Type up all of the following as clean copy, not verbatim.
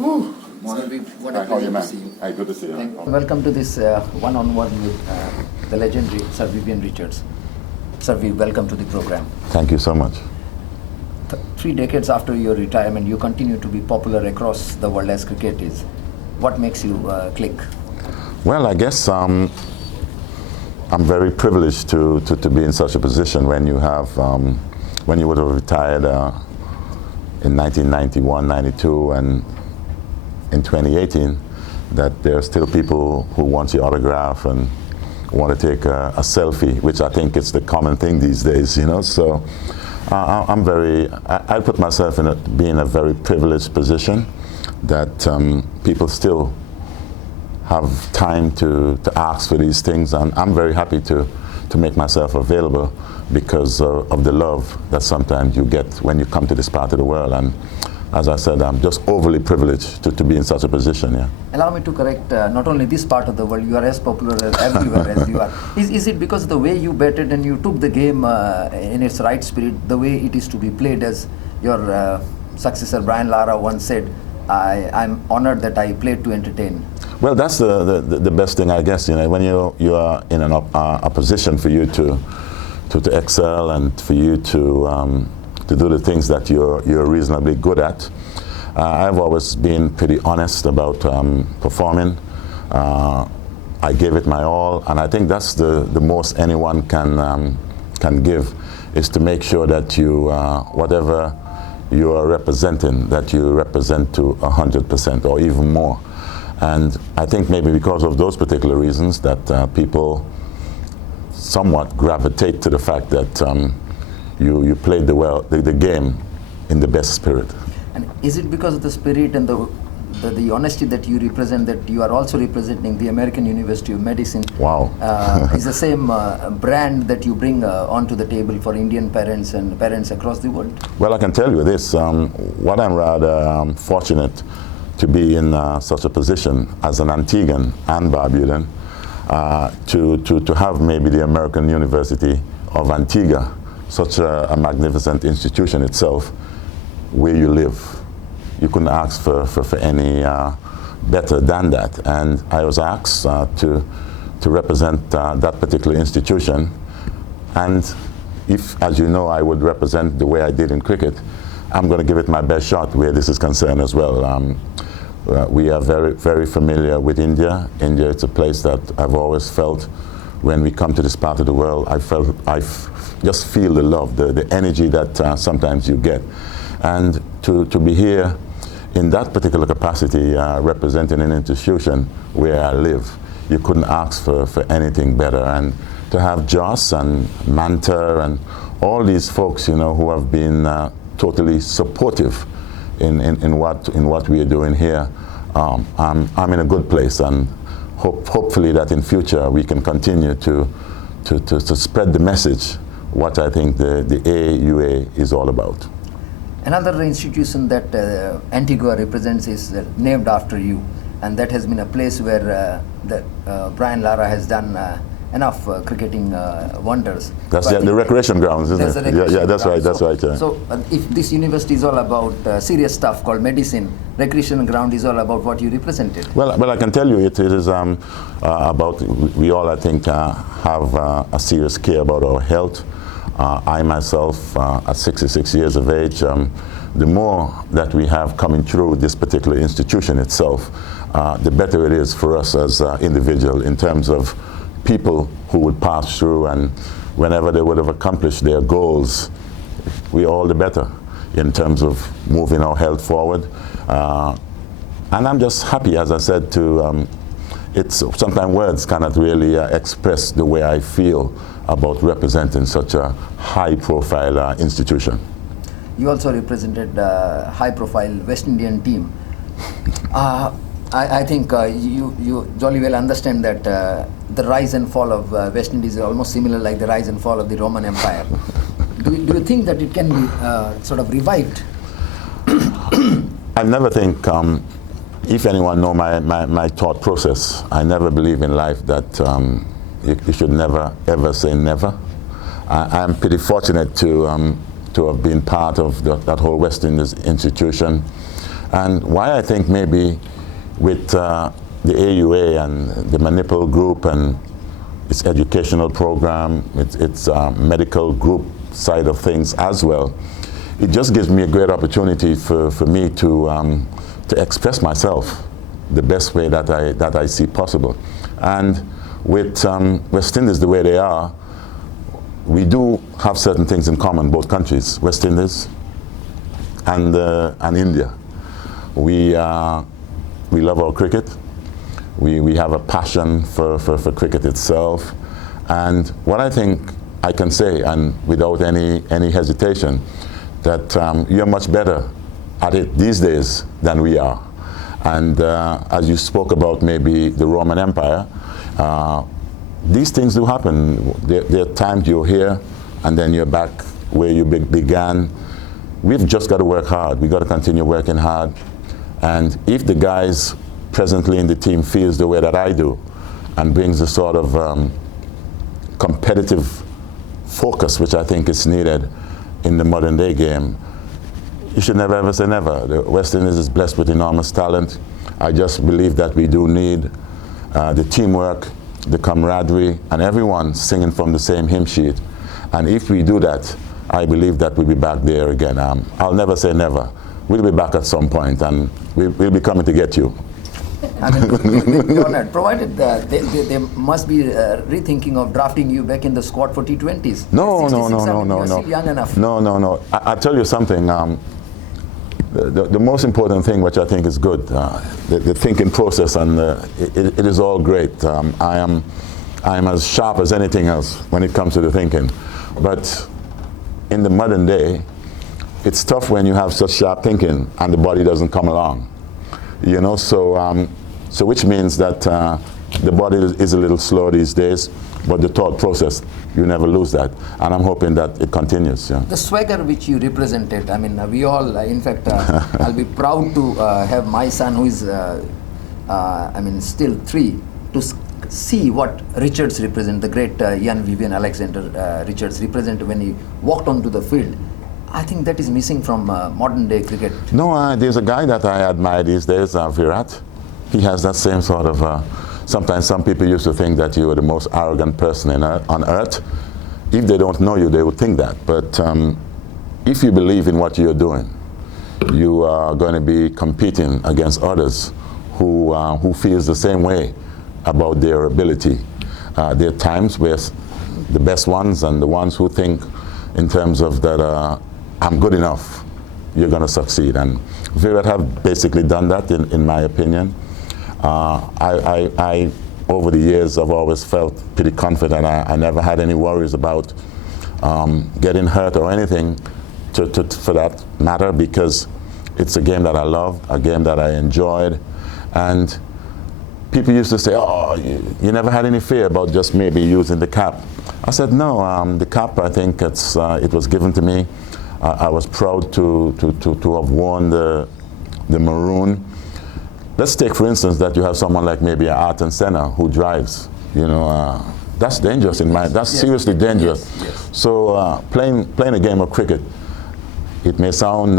Whew. Morning. What a Hi, how are you, pleasure to man? see you. Hi, good to see you. Welcome to this one-on-one with the legendary Sir Vivian Richards. Sir, welcome to the program. Thank you so much. 3 decades after your retirement, you continue to be popular across the world as cricket is. What makes you click? Well, I guess I'm very privileged to be in such a position when you have, when you would have retired in 1991, 92, and in 2018, that there are still people who want your autograph and want to take a selfie, which I think is the common thing these days, you know. So I put myself in being a very privileged position that people still have time to ask for these things, and I'm very happy to make myself available because of the love that sometimes you get when you come to this part of the world. And as I said, I'm just overly privileged to be in such a position, yeah. Allow me to correct, not only this part of the world, you are as popular as everywhere as you are. Is it because the way you batted and you took the game in its right spirit, the way it is to be played, as your successor Brian Lara once said, I'm honored that I played to entertain? Well, that's the best thing, I guess, you know, when you are in a position for you to excel and for you to do the things that you're reasonably good at. I've always been pretty honest about performing. I gave it my all, and I think that's the most anyone can give, is to make sure that you, whatever you are representing, that you represent to 100% or even more. And I think maybe because of those particular reasons that people somewhat gravitate to the fact that you played the game in the best spirit. And is it because of the spirit and the honesty that you represent, that you are also representing the American University of Medicine? Wow. Is the same brand that you bring onto the table for Indian parents and parents across the world? Well, I can tell you this, what I'm rather fortunate to be in such a position as an Antiguan and Barbudan, to have maybe the American University of Antigua, such a magnificent institution itself, where you live. You couldn't ask for any better than that. And I was asked to represent that particular institution. And if, as you know, I would represent the way I did in cricket, I'm going to give it my best shot where this is concerned as well. We are very, very familiar with India. India, it's a place that I've always felt, when we come to this part of the world, I just feel the love, the energy that sometimes you get. And to be here in that particular capacity, representing an institution where I live, you couldn't ask for anything better. And to have Joss and Manta and all these folks, you know, who have been totally supportive in what we are doing here, I'm in a good place, and hopefully that in future we can continue to spread the message, what I think the AUA is all about. Another institution that Antigua represents is named after you, and that has been a place where Brian Lara has done enough cricketing wonders. That's the recreation grounds, isn't it? Yeah, that's right. Yeah. So if this university is all about serious stuff called medicine, recreation ground is all about what you represented. Well, I can tell you it is about, we all, I think, have a serious care about our health. I myself, at 66 years of age, the more that we have coming through this particular institution itself, the better it is for us as individuals, in terms of people who would pass through, and whenever they would have accomplished their goals, we all the better in terms of moving our health forward. And I'm just happy, as I said, it's sometimes words cannot really express the way I feel about representing such a high-profile institution. You also represented a high-profile West Indian team. I think you jolly well understand that the rise and fall of West Indies is almost similar like the rise and fall of the Roman Empire. Do you think that it can be sort of revived? I never think, if anyone know my thought process, I never believe in life that you should never ever say never. I'm pretty fortunate to have been part of that whole West Indies institution. And why I think maybe with the AUA and the Manipal Group and its educational program, its medical group side of things as well, it just gives me a great opportunity for me to express myself the best way that I see possible. And with West Indies the way they are, we do have certain things in common, both countries, West Indies and India. We love our cricket. We have a passion for cricket itself. And what I think I can say, and without any hesitation, that you're much better at it these days than we are. And as you spoke about maybe the Roman Empire, these things do happen. There are times you're here and then you're back where you began. We've just got to work hard. We've got to continue working hard. And if the guys presently in the team feels the way that I do and brings a sort of competitive focus, which I think is needed in the modern day game, you should never ever say never. The West Indies is blessed with enormous talent. I just believe that we do need the teamwork, the camaraderie, and everyone singing from the same hymn sheet. And if we do that, I believe that we'll be back there again. I'll never say never. We'll be back at some point, and we'll be coming to get you. I mean, provided they must be rethinking of drafting you back in the squad for T20s. No. You're still young enough. No. I'll tell you something. The most important thing, which I think is good, the thinking process, and it is all great. I am as sharp as anything else when it comes to the thinking. But in the modern day, it's tough when you have such sharp thinking and the body doesn't come along. You know, so which means that the body is a little slow these days, but the thought process, you never lose that. And I'm hoping that it continues. Yeah. The swagger which you represented, I mean, we all, in fact, I'll be proud to have my son who is, I mean, still 3, to see what Richards represent, the great young Vivian Alexander Richards represented when he walked onto the field. I think that is missing from modern day cricket. No, there's a guy that I admire these days, Virat. He has that same sort of, sometimes some people used to think that you were the most arrogant person on earth. If they don't know you, they would think that. But if you believe in what you're doing, you are going to be competing against others who feels the same way about their ability. There are times where the best ones and the ones who think in terms of that I'm good enough, you're going to succeed. And Virat have basically done that, in my opinion. I over the years, I've always felt pretty confident. I never had any worries about getting hurt or anything for that matter, because it's a game that I loved, a game that I enjoyed. And people used to say, oh, you never had any fear about just maybe using the cap. I said, no, the cap, I think it was given to me. I was proud to have worn the maroon. Let's take, for instance, that you have someone like maybe Ayrton Senna who drives. You know, that's dangerous in my. That's seriously dangerous. Yes. So playing a game of cricket, it may sound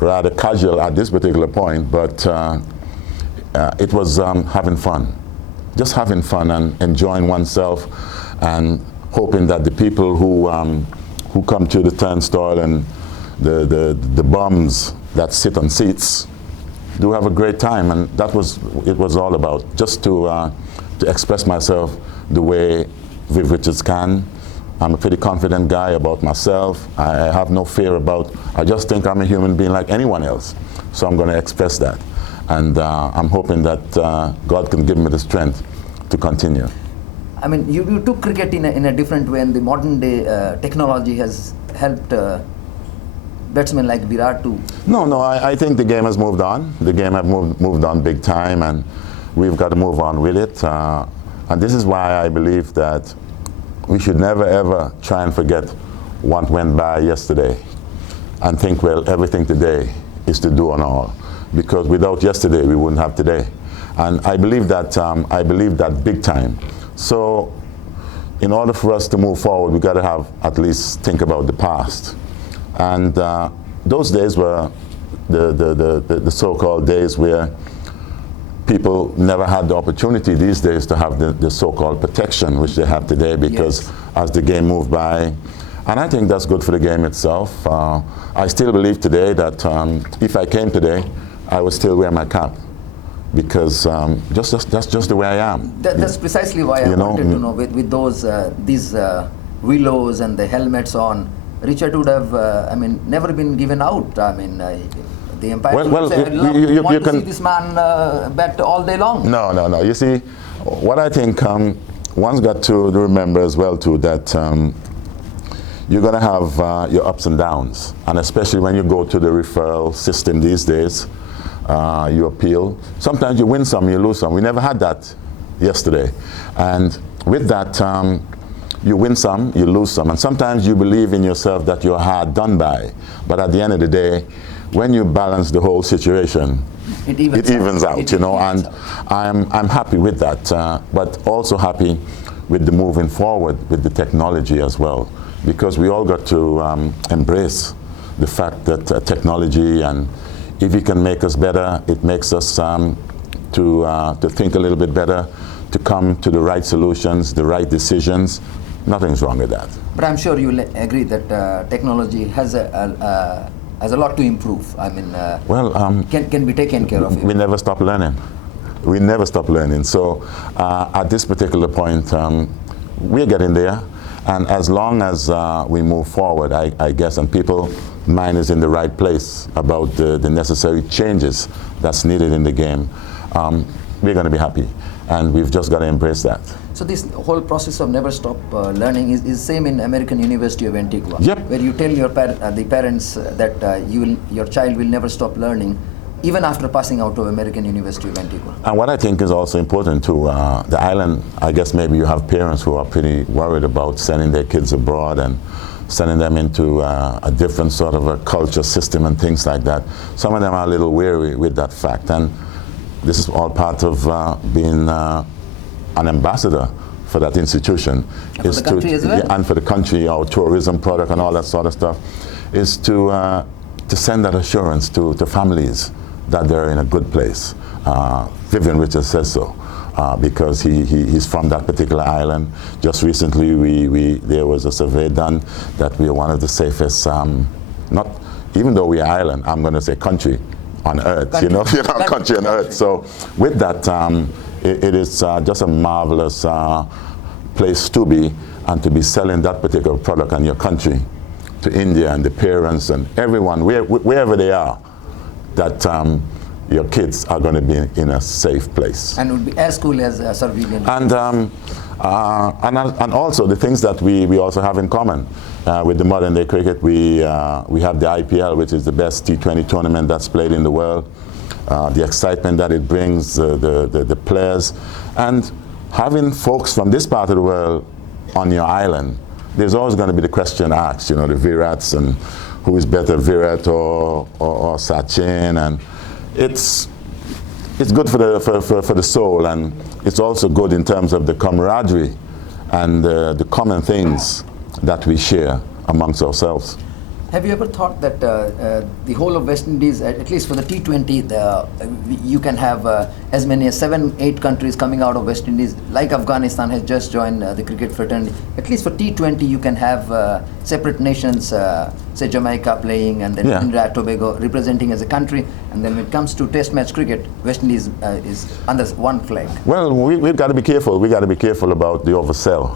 rather casual at this particular point, but it was having fun, just having fun and enjoying oneself, and hoping that the people who come to the turnstile and the bums that sit on seats do have a great time. And that was it was all about, just to express myself the way Viv Richards can. I'm a pretty confident guy about myself. I have no fear about, I just think I'm a human being like anyone else. So I'm going to express that. And I'm hoping that God can give me the strength to continue. I mean, you took cricket in a different way, and the modern day technology has helped batsmen like Virat to... No, I think the game has moved on. The game has moved on big time, and we've got to move on with it. And this is why I believe that we should never ever try and forget what went by yesterday and think, well, everything today is to do and all. Because without yesterday, we wouldn't have today. And I believe that big time. So in order for us to move forward, we've got to have at least think about the past. And those days were the so-called days where people never had the opportunity these days to have the so-called protection which they have today, because Yes. as the game moved by, and I think that's good for the game itself. I still believe today that if I came today, I would still wear my cap, because that's just the way I am. That's precisely why I You know, wanted to know, with those these willows and the helmets on, Richard would have, I mean, never been given out. I mean, the Empire Well, would say, you want to can- see this man bat all day long. No. You see, what I think one's got to remember as well too, that you're going to have your ups and downs, and especially when you go to the referral system these days, you appeal. Sometimes you win some, you lose some. We never had that yesterday, and with that, you win some, you lose some, and sometimes you believe in yourself that you're hard done by, but at the end of the day, when you balance the whole situation, It it evens out, It you know, evens and I'm happy with that, but also happy with the moving forward with the technology as well, because we all got to embrace the fact that technology, and if it can make us better, it makes us to think a little bit better, to come to the right solutions, the right decisions. Nothing's wrong with that. But I'm sure you'll agree that technology has a lot to improve. I mean, can be taken care of. We never stop learning. We never stop learning. So at this particular point, we're getting there. And as long as we move forward, I guess, and people mind is in the right place about the necessary changes that's needed in the game, we're going to be happy. And we've just got to embrace that. So this whole process of never stop learning is same in American University of Antigua, Yep. where you tell your the parents that your child will never stop learning, even after passing out of American University of Antigua. And what I think is also important too, the island, I guess maybe you have parents who are pretty worried about sending their kids abroad and sending them into a different sort of a culture system and things like that. Some of them are a little weary with that fact, and this is all part of being an ambassador for that institution. And for the country as well. Yeah, and for the country, our tourism product and all that sort of stuff, is to send that assurance to families that they're in a good place. Vivian Richards says so, because he's from that particular island. Just recently, there was a survey done that we are one of the safest, not even though we are island, I'm going to say country on earth, country on earth. So with that, it is just a marvelous place to be, and to be selling that particular product in your country to India and the parents and everyone, wherever they are, that your kids are going to be in a safe place. And it would be as cool as Sir Vivian. And also the things that we also have in common with the modern day cricket. We have the IPL, which is the best T20 tournament that's played in the world. The excitement that it brings, the players, and having folks from this part of the world on your island. There's always going to be the question asked, the Virats, and who is better, Virat or Sachin, and it's good for the soul, and it's also good in terms of the camaraderie and the common things that we share amongst ourselves. Have you ever thought that the whole of West Indies, at least for the T20, you can have as many as 7-8 countries coming out of West Indies, like Afghanistan has just joined the cricket fraternity. At least for T20, you can have separate nations, say Jamaica playing, and then Trinidad and Tobago representing as a country. And then when it comes to Test match cricket, West Indies is under one flag. Well, we've got to be careful. We've got to be careful about the oversell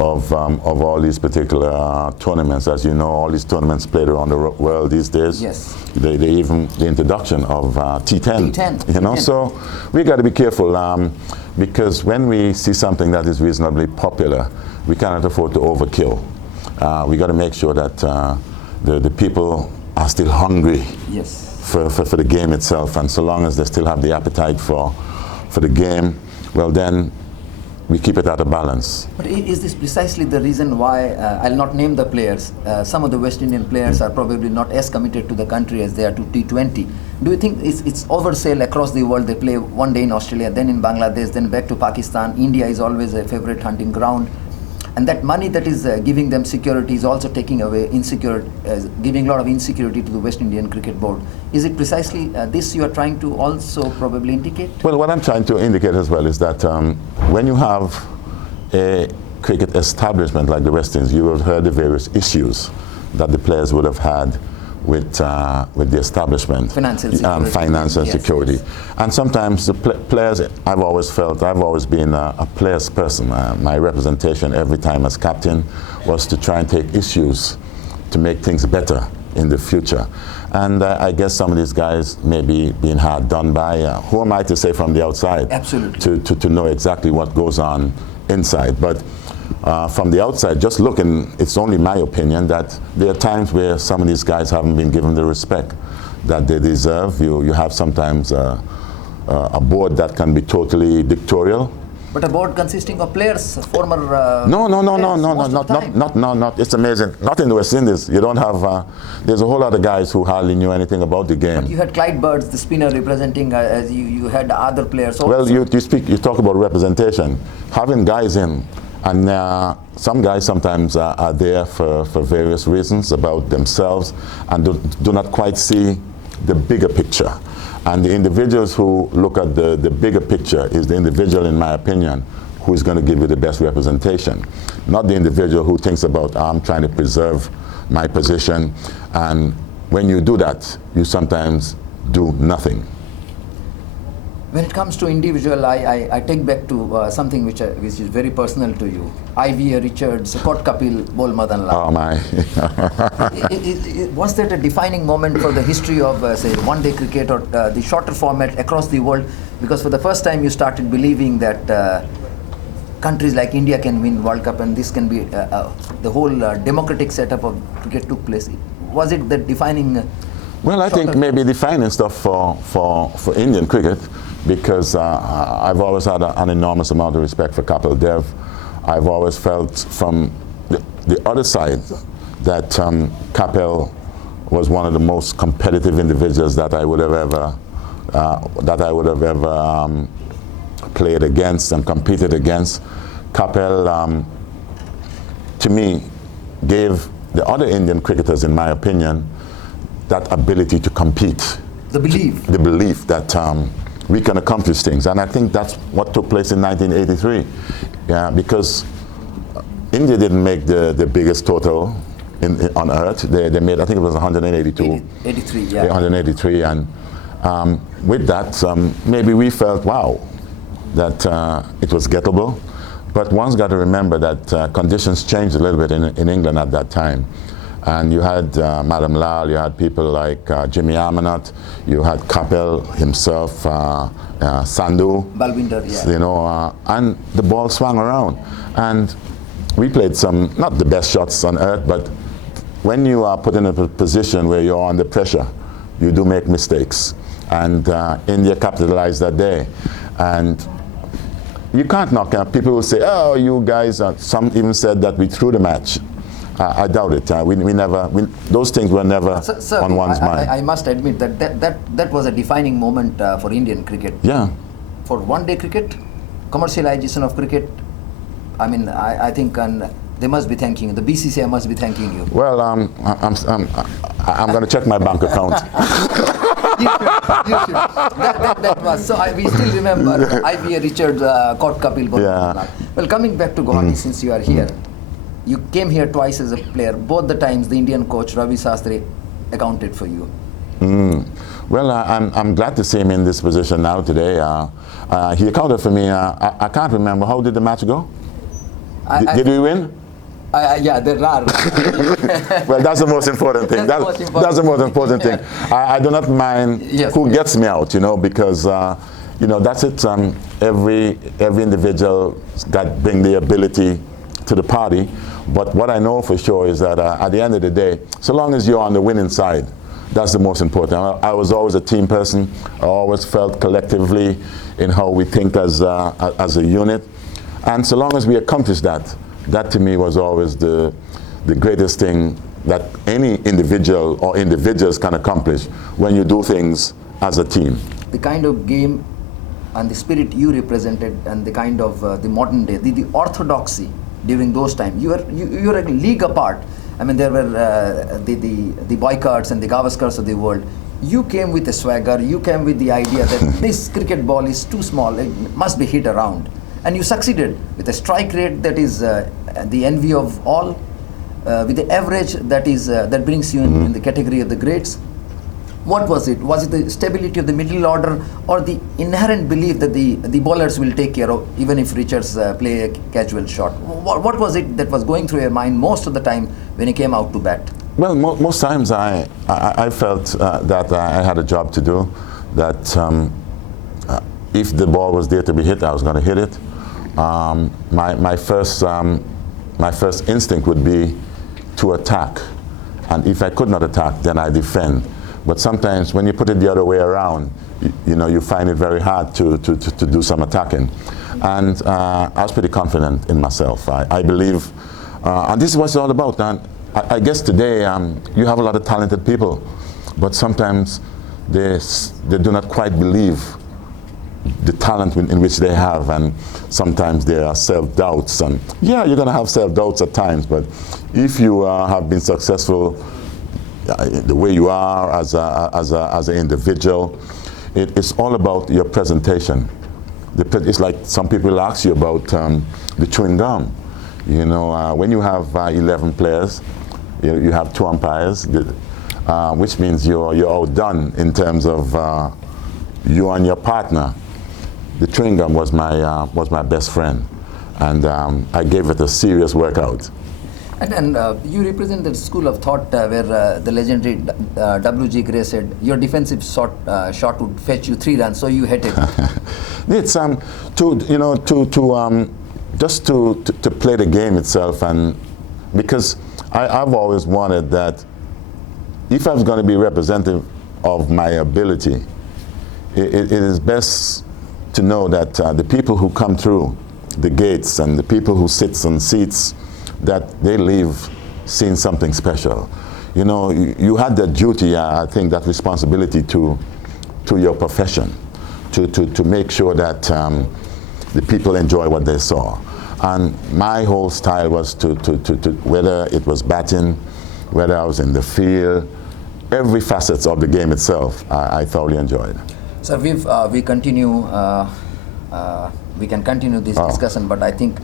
of all these particular tournaments. As you know, all these tournaments played around the world these days. Yes. They even the introduction of T10. T10. So we got to be careful because when we see something that is reasonably popular, we cannot afford to overkill. We got to make sure that the people are still hungry. Yes. For the game itself, and so long as they still have the appetite for the game, well then we keep it at a balance. But is this precisely the reason why, I'll not name the players, some of the West Indian players are probably not as committed to the country as they are to T20. Do you think it's oversale across the world? They play one day in Australia, then in Bangladesh, then back to Pakistan. India is always a favorite hunting ground. And that money that is giving them security is also taking away giving a lot of insecurity to the West Indian Cricket Board. Is it precisely this you are trying to also probably indicate? Well, what I'm trying to indicate as well is that when you have a cricket establishment like the West Indies, you have heard the various issues that the players would have had with the establishment, financial security, financial yes, security. Yes. And sometimes the players, I've always been a players person. My representation every time as captain was to try and take issues to make things better in the future. And I guess some of these guys may be being hard done by. Who am I to say from the outside? Absolutely. To know exactly what goes on inside. But from the outside, just looking, it's only my opinion that there are times where some of these guys haven't been given the respect that they deserve. You have sometimes a board that can be totally dictatorial. But a board consisting of players, former not. It's amazing. Not in the West Indies. You don't have. There's a whole lot of guys who hardly knew anything about the game. But you had Clyde Birds, the spinner, representing. As you had other players. Also. Well, you talk about representation. Having guys in, and some guys sometimes are there for various reasons about themselves, and do not quite see the bigger picture. And the individuals who look at the bigger picture is the individual, in my opinion, who is going to give you the best representation. Not the individual who thinks about, I'm trying to preserve my position. And when you do that, you sometimes do nothing. When it comes to individual, I take back to something which is very personal to you. Vivian Richards, Kot Kapil, Bol Madan Lal. Oh my. Was that a defining moment for the history of, say, one-day cricket or the shorter format across the world? Because for the first time you started believing that countries like India can win World Cup and this can be, the whole democratic setup of cricket took place. Was it the defining... Well, I think maybe defining stuff for Indian cricket, because I've always had an enormous amount of respect for Kapil Dev. I've always felt from the other side that Kapil was one of the most competitive individuals that I would have ever played against and competed against. Kapil, to me, gave the other Indian cricketers, in my opinion, that ability to compete. The belief. The belief that we can accomplish things. And I think that's what took place in 1983. Yeah, because India didn't make the biggest total on earth. They made, I think it was 182. 83, yeah. 183. And with that, maybe we felt, wow, that it was gettable. But one's got to remember that conditions changed a little bit in England at that time. And you had Madam Lal, you had people like Jimmy Amanat, you had Kapil himself, Sandhu, Balwinder, yeah. You know, and the ball swung around. And we played some, not the best shots on earth, but when you are put in a position where you're under pressure, you do make mistakes. And India capitalized that day. And you can't knock out. People will say, oh, you guys, some even said that we threw the match. I doubt it. Those things were never Sir, on one's mind. I must admit that was a defining moment for Indian cricket. Yeah. For one-day cricket, commercialization of cricket, I mean, I think they must be thanking you. The BCCI must be thanking you. Well, I'm going to check my bank account. You should. That was so. We still remember Vivian Richards, Kot Kapil. Yeah. Well, coming back to Guwahati, since you are here. You came here twice as a player. Both the times, the Indian coach Ravi Sastry accounted for you. Well, I'm glad to see him in this position now today. He accounted for me. I can't remember. How did the match go? Did we win? Yeah, there are. Well, that's the most important thing. That's the most important thing. I do not mind who gets me out, you know, because you know, that's it. Every individual that bring the ability to the party. But what I know for sure is that at the end of the day, so long as you're on the winning side, that's the most important. I was always a team person. I always felt collectively in how we think as a unit. And so long as we accomplished that, that to me was always the greatest thing that any individual or individuals can accomplish when you do things as a team. The kind of game and the spirit you represented and the kind of the modern day, the orthodoxy during those times. You were a league apart. I mean, there were the boycotts and the Gavaskars of the world. You came with a swagger. You came with the idea that this cricket ball is too small. It must be hit around, and you succeeded with a strike rate that is the envy of all, with the average that brings you in the category of the greats. What was it? Was it the stability of the middle order, or the inherent belief that the bowlers will take care of, even if Richards play a casual shot? What was it that was going through your mind most of the time when you came out to bat? Well, most times I felt that I had a job to do, that if the ball was there to be hit, I was going to hit it. My first instinct would be to attack, and if I could not attack, then I defend. But sometimes when you put it the other way around, you find it very hard to do some attacking. And I was pretty confident in myself. I believe, and this is what it's all about. And I guess today you have a lot of talented people, but sometimes they do not quite believe the talent in which they have, and sometimes there are self-doubts. And yeah, you're going to have self-doubts at times, but if you have been successful the way you are as an individual, it's all about your presentation. It's like some people ask you about the chewing gum. When you have 11 players, you have 2 umpires, which means you're outdone in terms of you and your partner. The chewing gum was my best friend, and I gave it a serious workout. And you represent the school of thought where the legendary W.G. Gray said your defensive shot would fetch you 3 runs, so you hit it. It's just to play the game itself, and because I've always wanted that if I was going to be representative of my ability, it is best to know that the people who come through the gates and the people who sit on seats, that they leave seeing something special. You had that duty, I think, that responsibility to your profession, to make sure that the people enjoy what they saw. And my whole style was to whether it was batting, whether I was in the field, every facet of the game itself, I thoroughly enjoyed. So we continue. We can continue this discussion, but I think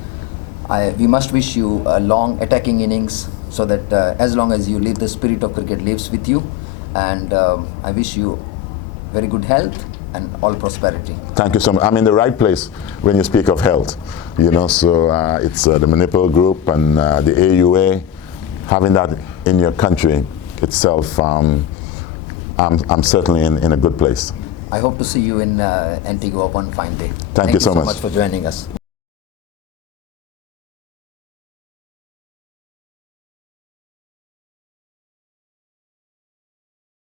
we must wish you a long attacking innings, so that as long as you live, the spirit of cricket lives with you. And I wish you very good health and all prosperity. Thank you so much. I'm in the right place when you speak of health. So it's the Manipur Group and the AUA. Having that in your country itself, I'm certainly in a good place. I hope to see you in Antigua one fine day. Thank you so much for joining us.